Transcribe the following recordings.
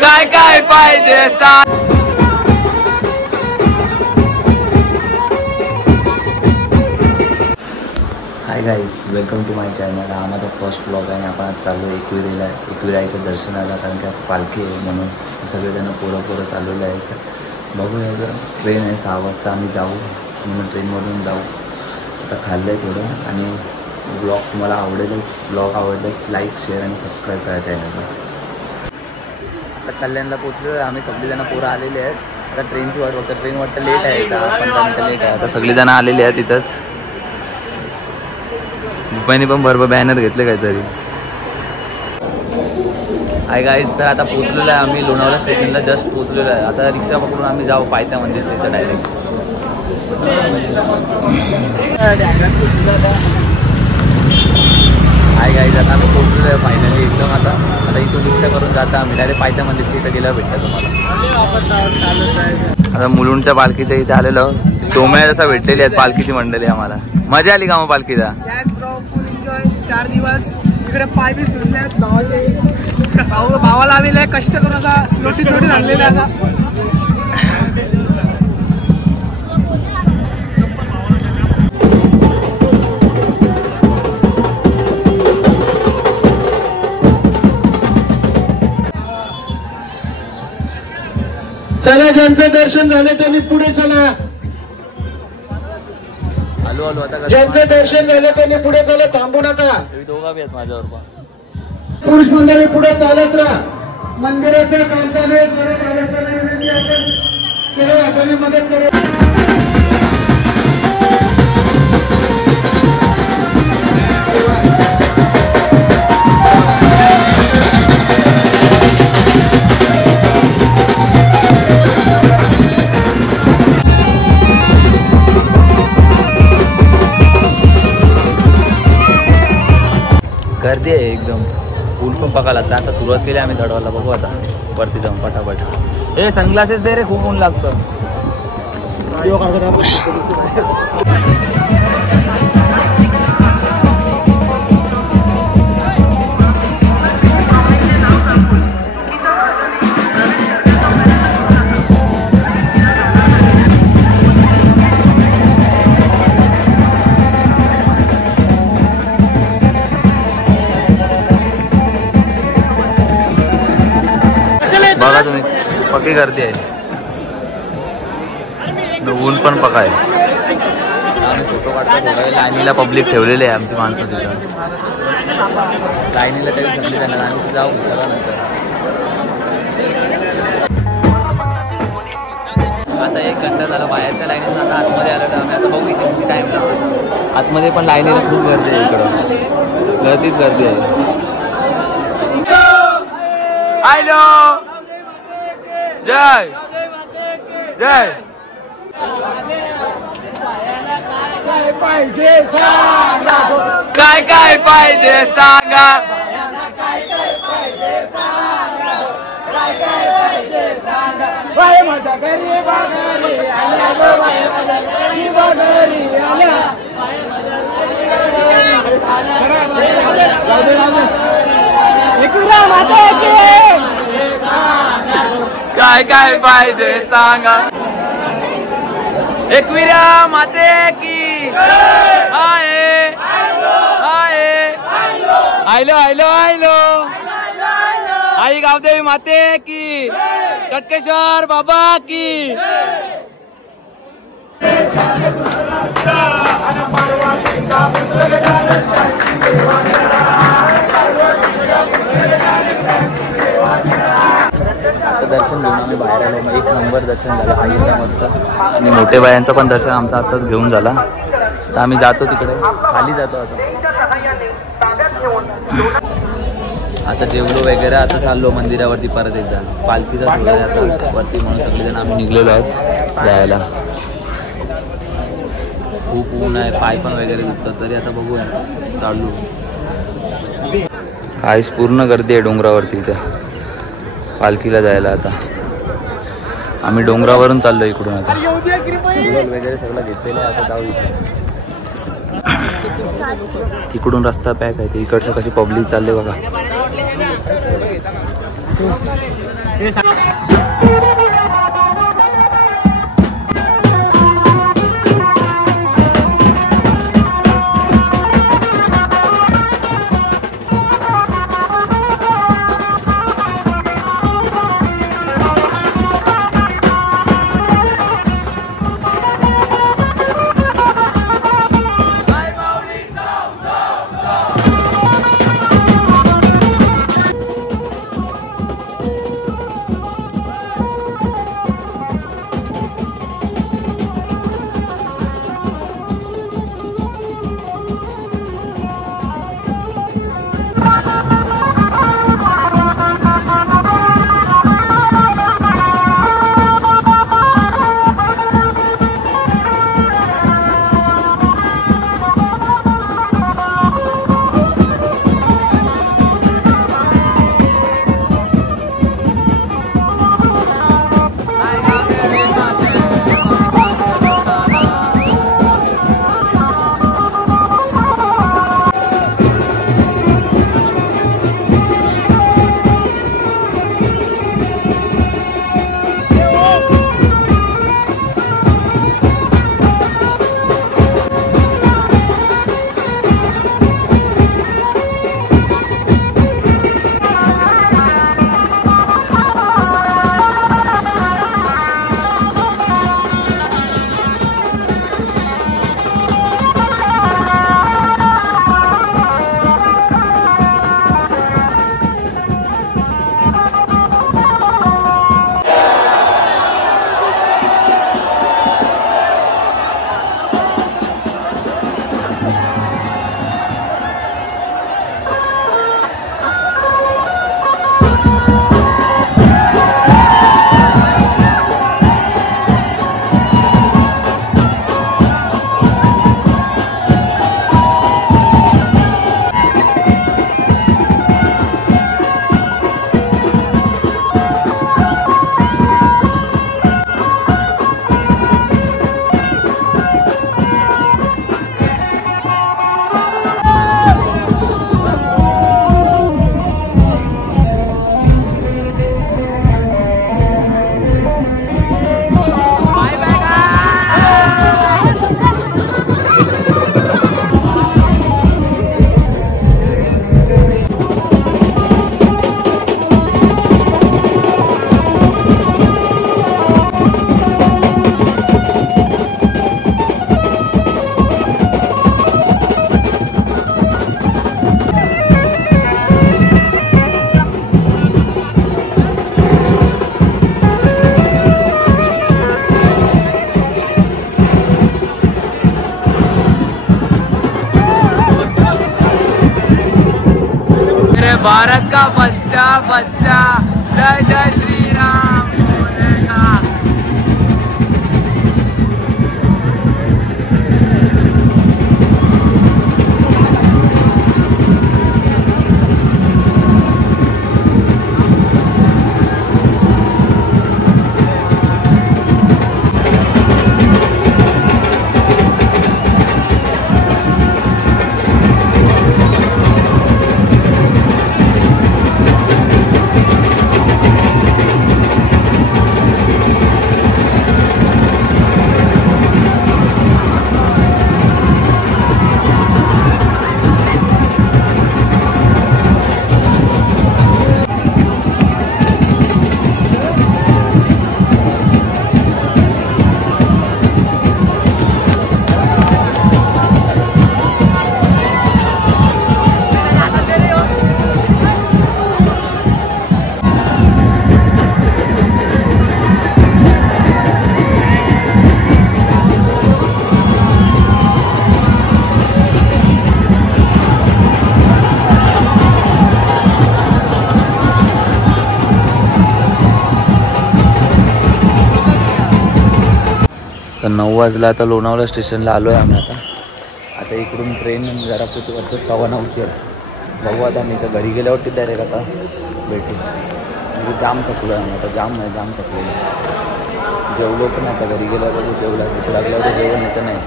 काय काय पाहिजे सांग. Hi guys, welcome to my channel. हा माझा फर्स्ट ब्लॉग आहे आणि आपण आज चाललो एकविरेला, एकविराईच्या दर्शनाला, कारण की आज पालखी आहे म्हणून सगळेजण पोरं चालवले आहेत. बघूया, ट्रेन आहे 6 वाजता, आम्ही जाऊ म्हणून ट्रेनमधून जाऊ. आता खाल्लं आहे थोडं आणि ब्लॉग तुम्हाला आवडेलच. ब्लॉग आवडल्यास लाईक, शेअर आणि सबस्क्राईब करा चॅनलला. आता कल्याणला पोचलो आहे आम्ही, सगळेजण पोरं आलेले आहेत. आता ट्रेनची वाट बघतो. ट्रेन वाटतं लेट आहे, 10-15 मिनटं लेट आहे. आता सगळेजण आलेले आहेत तिथंच. दुपारी पण बरोबर बॅनर घेतले काहीतरी. हाय गाईज, तर आता पोचलेलो आहे आम्ही लोणावळा स्टेशनला. जस्ट पोचलेलो आहे. आता रिक्षा पकडून आम्ही जाऊ पायथ्या मंदिरचं इथं डायरेक्ट. हाय गाईज, आता आम्ही पोचलेलो आहे फायनली एकदम. आता इथून रिक्षा करून जाता आम्ही डायरेक्ट पायथ्या मंदिरच्या इथं गेल्यावर भेटतं तुम्हाला. आता मुलुंडच्या पालखीच्या इथे आलेलो. सोमया जसा भेटलेली आहेत पालखीची मंडळी. आम्हाला मजा आली का मग पालखीला? 4 दिवस इकडे पाय बी सुटले आहेत भावाचे. भावाला आम्ही लय कष्ट करून असा लोटी आणलेला असा. चला, ज्यांचं दर्शन झालं त्यांनी पुढे चला. आलो आता. ज्यांचं दर्शन झालं त्यांनी पुढे चला, थांबू नका. दोघा बी आहेत माझ्यावर. पुरुष मंडळी पुढे चालत राहा. मंदिराचं काम चालू आहे. सर्व भाविकांना विनंती आहे, सर्व हाताने मदत करा. गर्दी आहे एकदम. ऊन पण पकायला लागतं. आता सुरुवात केली आम्ही चढवायला. बघू आता वरती जाऊन पटापट. हे सनग्लासेस दे रे, खूप ऊन लागतं. बघा तुम्ही, पक्की गर्दी आहे. ऊन पण पका आहे. आम्ही फोटो काढतो. थोडा लाईनीला पब्लिक ठेवलेले आहे आमची माणसं तिथं. लाईनीला तरी सगळी त्यांना आम्ही जाऊ सगळ्यानंतर. आता 1 घंटा झाला बाहेरच्या लाईनीत. आता आतमध्ये आलेलो आम्ही. आता बघू इथे किती टाईम लागतो. आतमध्ये पण लाईनीला खूप गर्दी आहे. इकडं गर्दीच गर्दी आहे. हॅलो, जय जय. काय पाहिजे सांगा, काय काय पाहिजे सांगा. बाय माझ्या घरी बागरी आल्या गो, बाय माझ्या घरी बागरी आल्या. काय काय पाहिजे सांगा. एकविरा माते की आहे. आयलो आयलो आयलो. आई गावदेवी माते की, कटकेश्वर बाबा की. दर्शन घेऊन आम्ही बाहेर आलो. 1 नंबर दर्शन झालं आईचं मस्त. आणि मोठे बायांचं पण दर्शन आमचं आत्ताच घेऊन झाला. तर आम्ही जातो तिकडे, खाली जातो आता जेवलो वगैरे. आता चाललो मंदिरावरती परत एकदा. पालखीचा सोहळा आहे आता वरती म्हणून सगळेजण आम्ही निघलेलो आहोत जायला. खूप ऊन आहे, पाय पण वगैरे दुखतात. तरी आता बघूया चालू. काहीच पूर्ण गर्दी आहे डोंगरावरती इथं पालखीला जायला. आता आम्ही डोंगरावरून चाललो इकडून. आता वगैरे सगळं घेतलेलं आहे. आता जाऊ इथे. तिकडून रस्ता पॅक आहे. ते इकडचं कशी पब्लिक चालले बघा. भारत का बच्चा बच्चा जय जय श्री राम बोलेगा। तर 9 वाजला आता लोणावळा स्टेशनला आलो आहे आम्ही आता इकडून ट्रेन जरा कुठे वाटतं 9:15ची आहे। बघू आता मी तर घरी गेल्यावरती डायरेक्ट आता भेटू म्हणजे जाम थकलो आहे आता जाम थकलेलं जेवलो पण आता घरी गेल्यावर जेवला भूक लागल्यावर जेवण येतं नाही।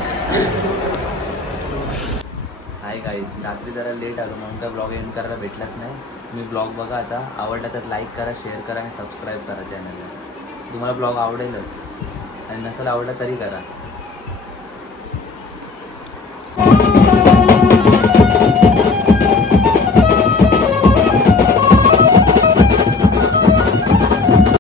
हाय गाईज गाईज रात्री जरा लेट आलो म्हणून काय ब्लॉग एंड करायला भेटलाच नाही. तुम्ही ब्लॉग बघा आता, आवडला तर लाईक करा, शेअर करा आणि सबस्क्राईब करा चॅनलला. तुम्हाला ब्लॉग आवडेलच आणि नसेल आवडला तरी करा.